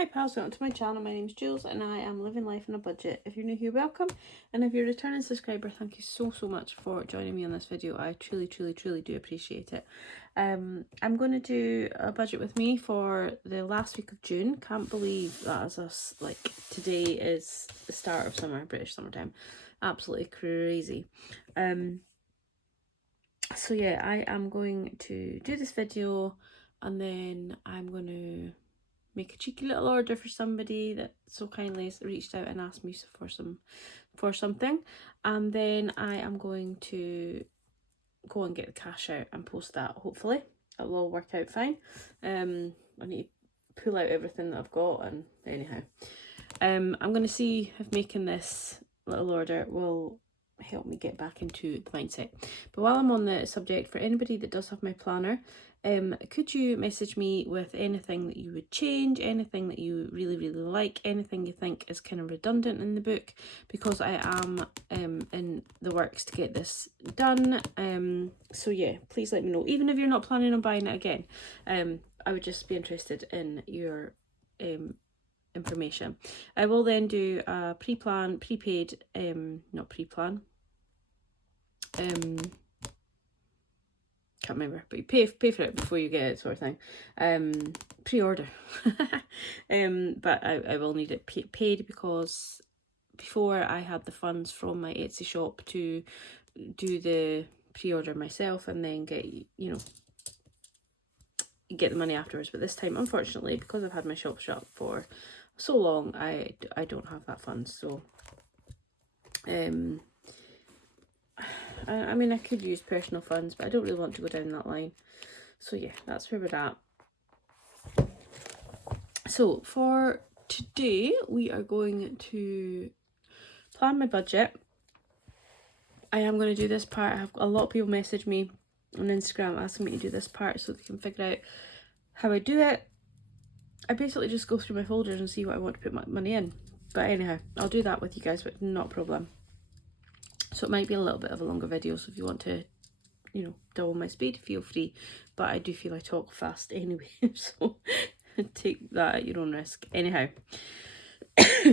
Hi pals, welcome to my channel. My name's Jules and I am living life on a budget. If you're new here, welcome, and if you're a returning subscriber, thank you so much for joining me on this video. I truly do appreciate it. I'm going to do a budget with me for the last week of June. Can't believe that is us, like today is the start of summer, British summertime. Absolutely crazy. So yeah, I am going to do this video and then I'm going to make a cheeky little order for somebody that so kindly reached out and asked me for something, and then I am going to go and get the cash out and post that. Hopefully it'll all work out fine. I need to pull out everything that I've got, and anyhow, I'm going to see if making this little order will help me get back into the mindset. But while I'm on the subject, for anybody that does have my planner, could you message me with anything that you would change, anything that you really like, anything you think is kind of redundant in the book, because I am in the works to get this done. So yeah, please let me know, even if you're not planning on buying it again. I would just be interested in your information. I will then do a prepaid, not pre-plan, can't remember, but you pay for it before you get it, sort of thing. Pre-order. But I will need it paid, because before I had the funds from my Etsy shop to do the pre-order myself and then get the money afterwards. But this time, unfortunately, because I've had my shop shut for so long, I don't have that funds. So I mean, I could use personal funds, but I don't really want to go down that line. So yeah, that's where we're at. So for today, we are going to plan my budget. I am going to do this part. I have a lot of people message me on Instagram asking me to do this part so they can figure out how I do it. I basically just go through my folders and see what I want to put my money in. But anyhow, I'll do that with you guys, but not a problem. So it might be a little bit of a longer video, so if you want to, double my speed, feel free. But I do feel I talk fast anyway, so take that at your own risk. Anyhow,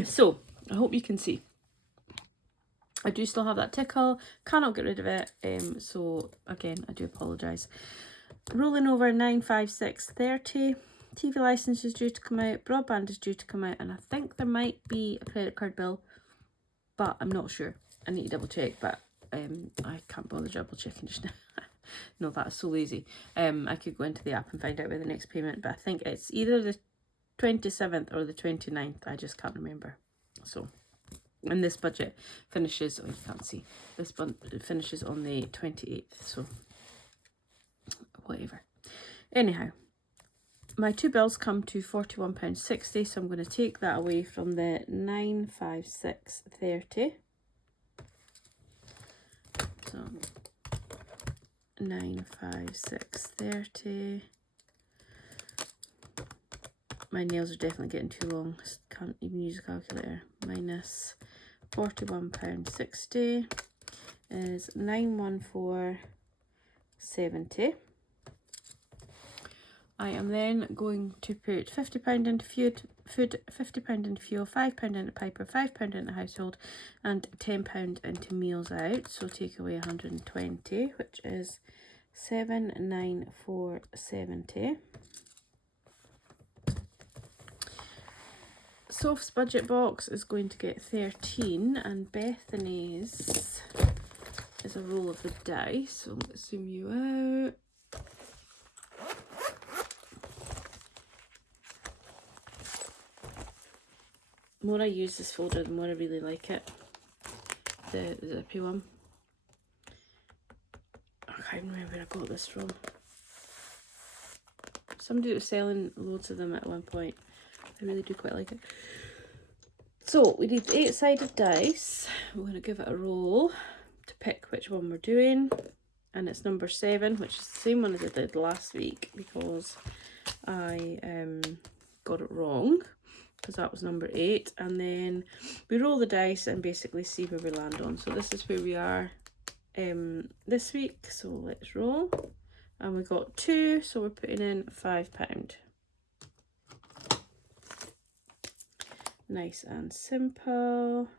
so I hope you can see. I do still have that tickle, cannot get rid of it, so again, I do apologise. Rolling over 95630. TV licence is due to come out, broadband is due to come out, and I think there might be a credit card bill, but I'm not sure. I need to double check, but I can't bother double checking just now. No, that's so lazy. I could go into the app and find out where the next payment, but I think it's either the 27th or the 29th. I just can't remember. So, and this budget finishes, oh, you can't see, this budget finishes on the 28th, so whatever. Anyhow, my two bills come to £41.60, so I'm going to take that away from the 95630. So 95630. My nails are definitely getting too long. Can't even use a calculator. Minus £41.60 is 914.70. I am then going to put £50 into food, £50 into fuel, £5 into Piper, £5 into household, and £10 into meals out. So take away 120, which is 794.70. Soph's budget box is going to get 13, and Bethany's is a roll of the dice. So let's zoom you out. The more I use this folder, the more I really like it. The zippy one. I can't remember where I got this from. Somebody was selling loads of them at one point. I really do quite like it. So we need 8-sided dice. We're going to give it a roll to pick which one we're doing. And it's number 7, which is the same one as I did last week, because I got it wrong, because that was number 8. And then we roll the dice and basically see where we land on. So this is where we are this week. So let's roll. And we got 2, so we're putting in £5. Nice and simple.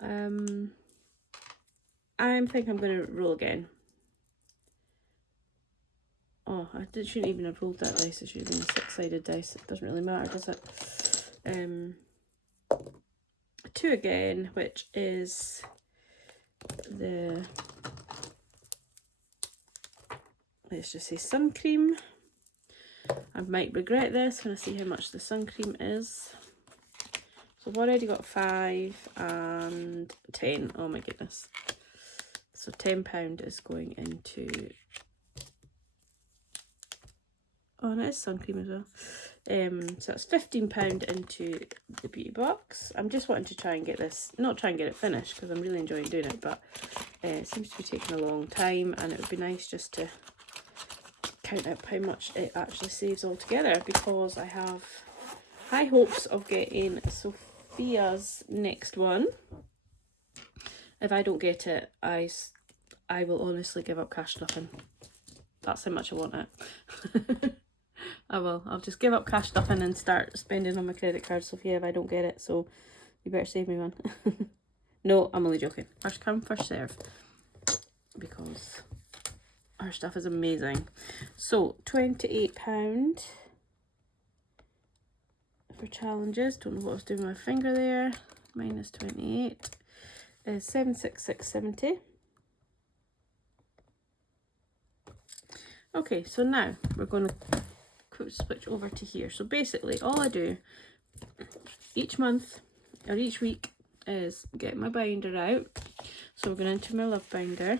I think I'm going to roll again. Oh, shouldn't even have rolled that dice. It should have been a 6-sided dice. It doesn't really matter, does it? 2 again, which is the, let's just say sun cream. I might regret this when I see how much the sun cream is. So I've already got 5 and 10. Oh my goodness. So £10 is going into, oh, and it is sun cream as well. So that's £15 into the beauty box. I'm just wanting to try and get this, not try and get it finished because I'm really enjoying doing it, but it seems to be taking a long time, and it would be nice just to count up how much it actually saves altogether, because I have high hopes of getting Sophia's next one. If I don't get it, I will honestly give up cash stuffing. That's how much I want it. I will. I'll just give up cash stuffing and start spending on my credit card, Sophia, if I don't get it. So you better save me one. No, I'm only joking. First come, first serve. Because our stuff is amazing. So £28 for challenges. Don't know what I was doing with my finger there. Minus 28 is 766.70. Okay, so now we're going to switch over to here. So basically all I do each month or each week is get my binder out. So we're going into my love binder,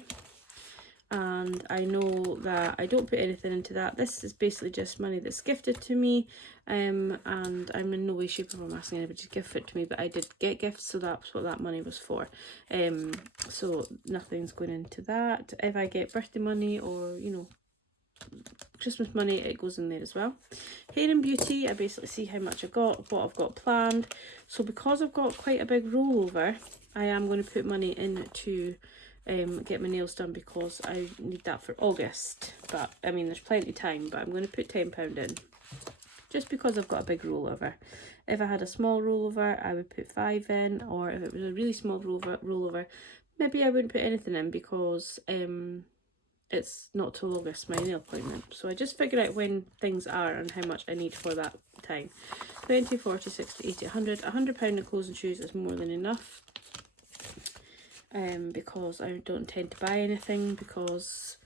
and I know that I don't put anything into that. This is basically just money that's gifted to me, and I'm in no way, shape or form asking anybody to gift it to me, but I did get gifts, so that's what that money was for. So nothing's going into that. If I get birthday money or, you know, Christmas money, it goes in there as well. Hair and beauty, I basically see how much I got, what I've got planned. So because I've got quite a big rollover, I am going to put money in to get my nails done, because I need that for August. But I mean, there's plenty of time, but I'm going to put £10 in just because I've got a big rollover. If I had a small rollover, I would put 5 in, or if it was a really small rollover, maybe I wouldn't put anything in, because it's not till August, my nail appointment. So I just figure out when things are and how much I need for that time. 20, 40, 60, 80, 100. £100 in clothes and shoes is more than enough. Because I don't intend to buy anything, because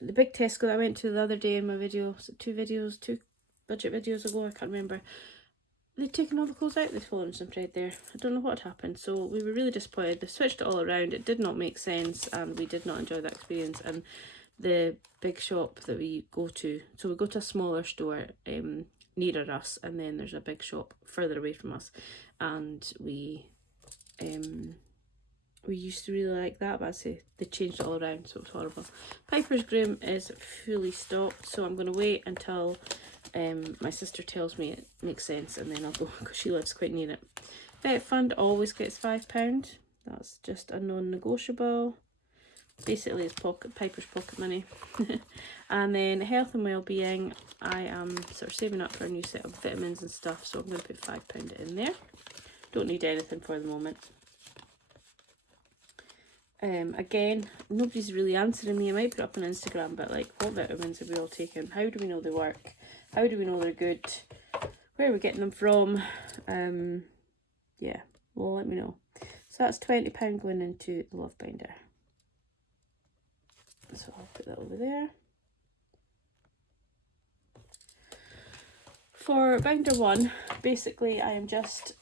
the big Tesco that I went to the other day in my video, so two budget videos ago, I can't remember, they'd taken all the clothes out, they'd fallen some thread there. I don't know what happened, so we were really disappointed. They switched it all around, it did not make sense, and we did not enjoy that experience. And the big shop that we go to, so we go to a smaller store nearer us, and then there's a big shop further away from us, and we used to really like that, but I'd say they changed it all around, so it was horrible. Piper's Groom is fully stocked, so I'm going to wait until my sister tells me it makes sense, and then I'll go, because she lives quite near it. Vet Fund always gets £5. That's just a non-negotiable. Basically it's Piper's pocket money. And then health and well-being, I am sort of saving up for a new set of vitamins and stuff, so I'm going to put £5 in there. Don't need anything for the moment. Again, nobody's really answering me. I might put it up on Instagram, but like, what vitamins have we all taken? How do we know they work? How do we know they're good? Where are we getting them from? Yeah, well, let me know. So that's £20 going into the love binder. So I'll put that over there. For binder 1, basically I am just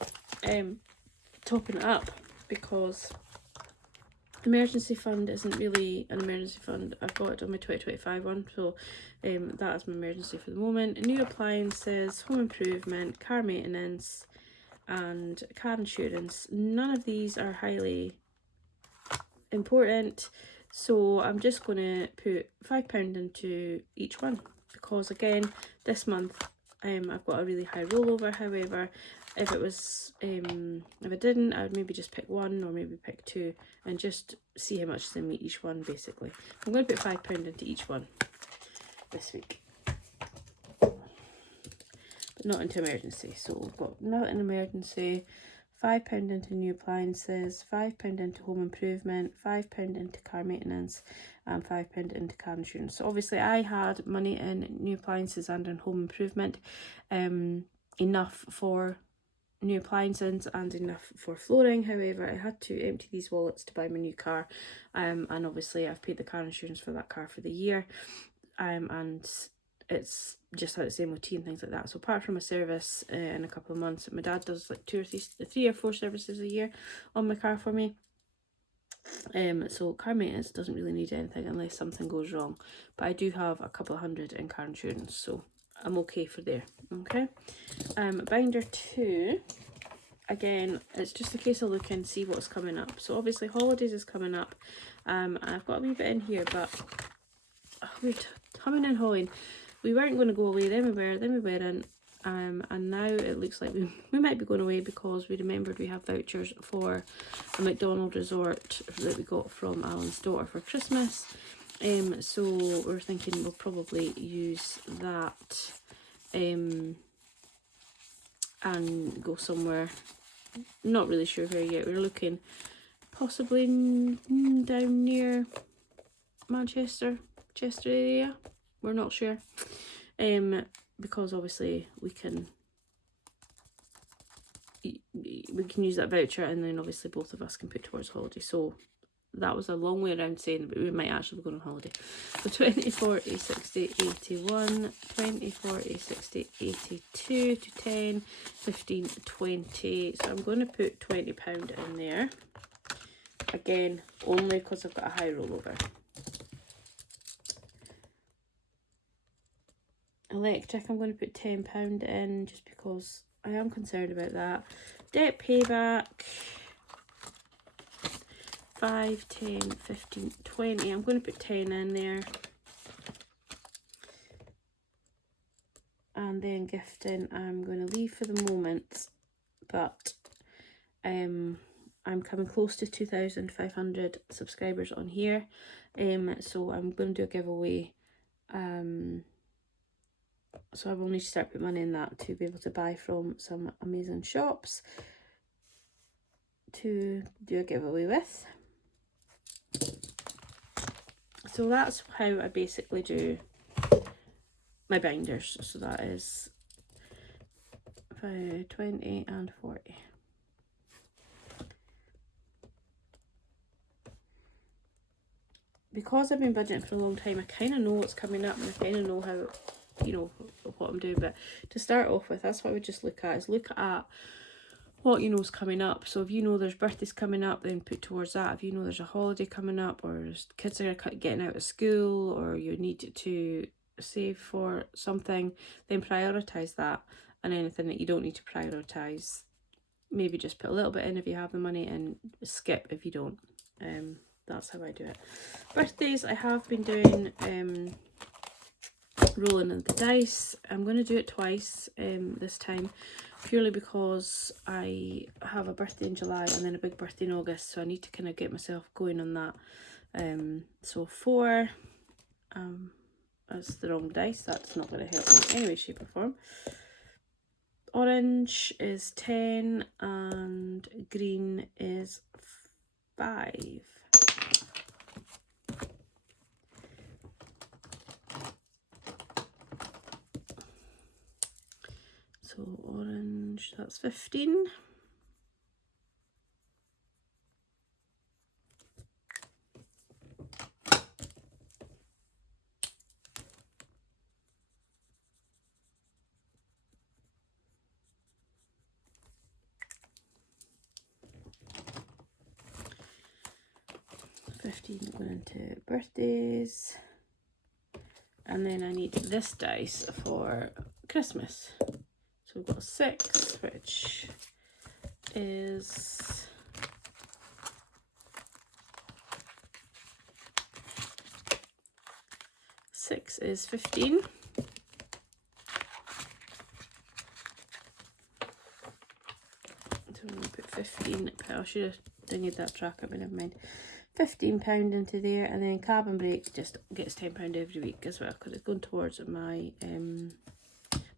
topping it up, because emergency fund isn't really an emergency fund. I've got it on my 2025 one, so that is my emergency for the moment. New appliances, home improvement, car maintenance and car insurance. None of these are highly important, so I'm just going to put £5 into each one, because again, this month I've got a really high rollover. However, if it was if I didn't, I would maybe just pick 1 or maybe pick 2 and just see how much is in each one. Basically, I'm going to put £5 into each one this week. not into emergency. So we've got not an emergency, £5 into new appliances, £5 into home improvement, £5 into car maintenance, and £5 into car insurance. So obviously I had money in new appliances and in home improvement, enough for new appliances and enough for flooring. However, I had to empty these wallets to buy my new car, and obviously I've paid the car insurance for that car for the year, and it's just had its MOT and things like that. So apart from a service in a couple of months, my dad does like 3 or 4 services a year on my car for me. So car maintenance doesn't really need anything unless something goes wrong, but I do have a couple of hundred in car insurance, so I'm okay for there. Okay. Binder 2, again, it's just a case of looking, see what's coming up. So obviously holidays is coming up, and I've got a wee bit in here, but we're humming and hawing. We weren't going to go away, then we weren't, and now it looks like we might be going away because we remembered we have vouchers for a McDonald's resort that we got from Alan's daughter for Christmas. So we're thinking we'll probably use that and go somewhere, not really sure where yet. We're looking possibly down near Manchester area, we're not sure, because obviously we can use that voucher, and then obviously both of us can put towards holiday. So that was a long way around saying that we might actually be going on holiday. So 20, 40, 60, 81, 20, 40, 60, 82 to 10, 15, 20. So I'm going to put £20 in there. Again, only because I've got a high rollover. Electric, I'm going to put £10 in just because I am concerned about that. Debt payback, 5, 10, 15, 20. I'm going to put 10 in there. And then gifting, I'm going to leave for the moment, but I'm coming close to 2,500 subscribers on here, so I'm going to do a giveaway. So I will need to start putting money in that to be able to buy from some amazing shops to do a giveaway with. So that's how I basically do my binders. So that is 5, 20 and 40. Because I've been budgeting for a long time, I kind of know what's coming up, and I kind of know how, you know, what I'm doing. But to start off with, that's what I would just look at, is look at what you know is coming up. So if you know there's birthdays coming up, then put towards that. If you know there's a holiday coming up, or kids are getting out of school, or you need to save for something, then prioritise that. And anything that you don't need to prioritise, maybe just put a little bit in if you have the money, and skip if you don't. That's how I do it. Birthdays, I have been doing rolling the dice. I'm going to do it twice this time, purely because I have a birthday in July and then a big birthday in August, so I need to kind of get myself going on that. So 4, that's the wrong dice, that's not going to help me in any way, shape or form. Orange is 10 and green is 5. So orange, that's 15. Going into birthdays, and then I need this dice for Christmas. So we've got 6, which is 15. So I'm going to put 15. I should have dinged that tracker, but never mind. £15 into there, and then carbon break just gets £10 every week as well, because it's going towards my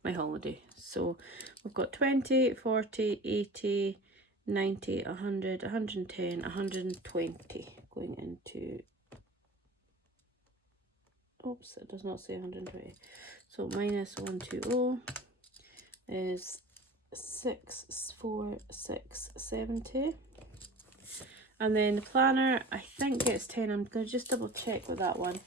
my holiday. So we've got 20, 40, 80, 90, 100, 110, 120 going into, oops, it does not say 120. So minus 120 is 64670. And then the planner, I think gets 10. I'm going to just double check with that one,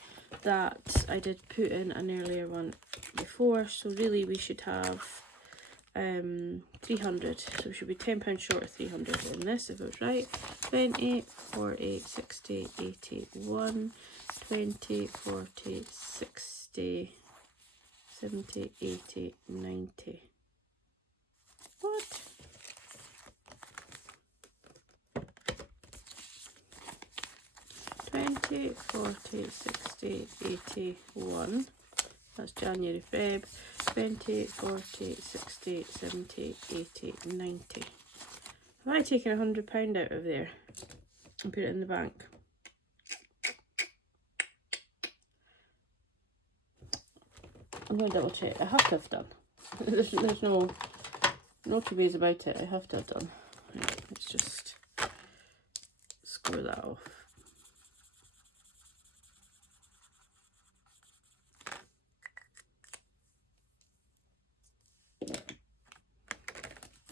that I did put in an earlier one before. So really we should have 300. So we should be £10 short of 300 in this, if it was right. 20, 40, 60, 80, 1, 20, 40, 60, 70, 80, 90. What? $20, $40, $60, $81. That's January, Feb. $20, $40, $60, $70, $80, $90. Have I taken £100 out of there and put it in the bank? I'm going to double check. I have to have done. There's no two ways about it. I have to have done. Right, let's just score that off.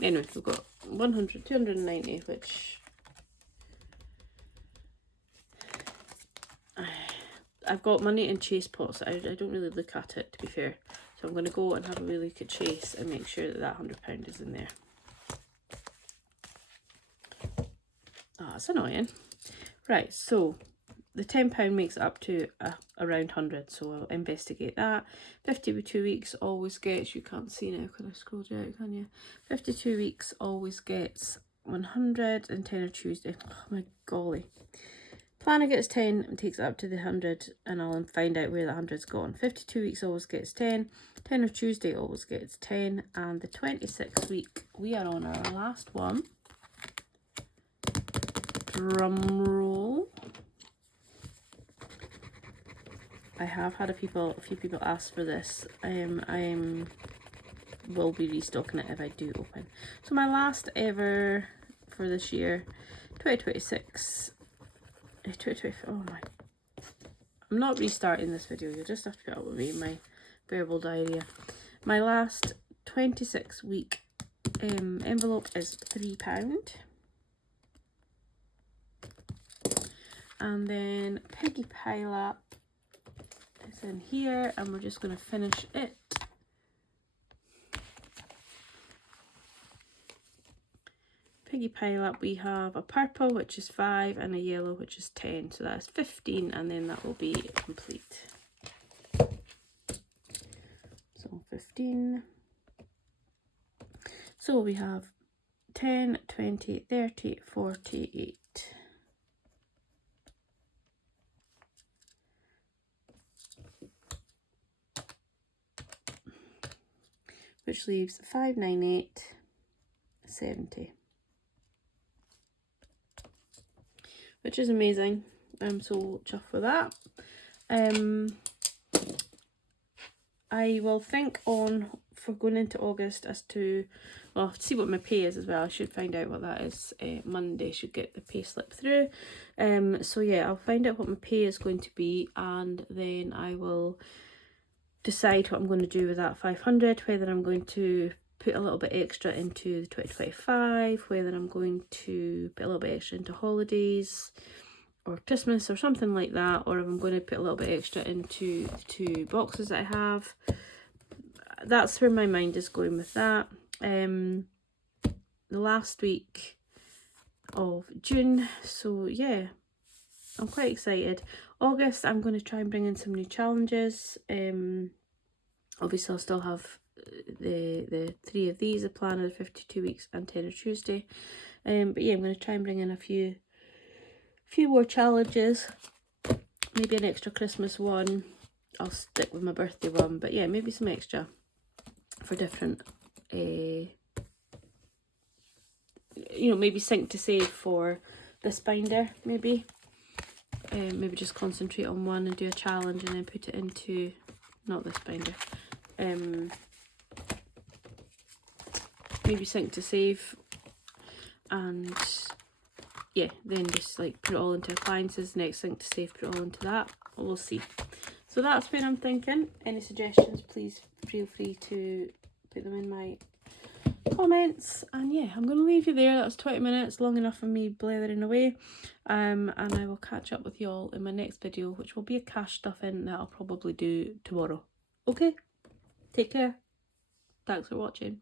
Anyway, we've got 100, 290, which I've got money in Chase pots. I don't really look at it, to be fair. So I'm going to go and have a wee look at Chase and make sure that that £100 is in there. Ah, that's annoying. Right, so the £10 makes it up to around 100, so I'll investigate that. 52 weeks always gets, you can't see now, can I scroll down, can you? 52 weeks always gets 100, and 10 of Tuesday. Oh my golly. Planner gets 10 and takes it up to the 100, and I'll find out where the 100's gone. 52 weeks always gets 10, 10 of Tuesday always gets 10, and the 26th week, we are on our last one. Drum roll. I have had a few people ask for this. I will be restocking it if I do open. So my last ever for this year, 2026. 2020. Oh my! I'm not restarting this video. You'll just have to put up with me. My verbal diarrhea. My last 26 week envelope is £3. And then Piggy Pile Up is in here, and we're just going to finish it. Piggy Pile Up, we have a purple, which is 5, and a yellow, which is 10. So that's 15, and then that will be complete. So 15. So we have 10, 20, 30, 48. Which leaves 598, 70. Which is amazing. I'm so chuffed with that. I will think on for going into August as to, well, see what my pay is as well. I should find out what that is. Monday should get the pay slip through. So yeah, I'll find out what my pay is going to be, and then I will decide what I'm going to do with that 500, whether I'm going to put a little bit extra into the 2025, whether I'm going to put a little bit extra into holidays or Christmas or something like that, or if I'm going to put a little bit extra into the 2 boxes that I have. That's where my mind is going with that. The last week of June, so yeah, I'm quite excited. August, I'm going to try and bring in some new challenges. Obviously I'll still have the 3 of these, a planner, 52 weeks, and 10 of Tuesday. But yeah, I'm going to try and bring in a few more challenges, maybe an extra Christmas one. I'll stick with my birthday one, but yeah, maybe some extra for different, you know, maybe sync to save for this binder, maybe just concentrate on one and do a challenge, and then put it into, not this binder, maybe sync to save, and yeah, then just like put it all into appliances, next sync to save, put it all into that. We'll see. So that's what I'm thinking. Any suggestions, please feel free to put them in my comments. And yeah, I'm going to leave you there. That was 20 minutes, long enough for me blathering away. And I will catch up with you all in my next video, which will be a cash stuffing that I'll probably do tomorrow. Okay, take care. Thanks for watching.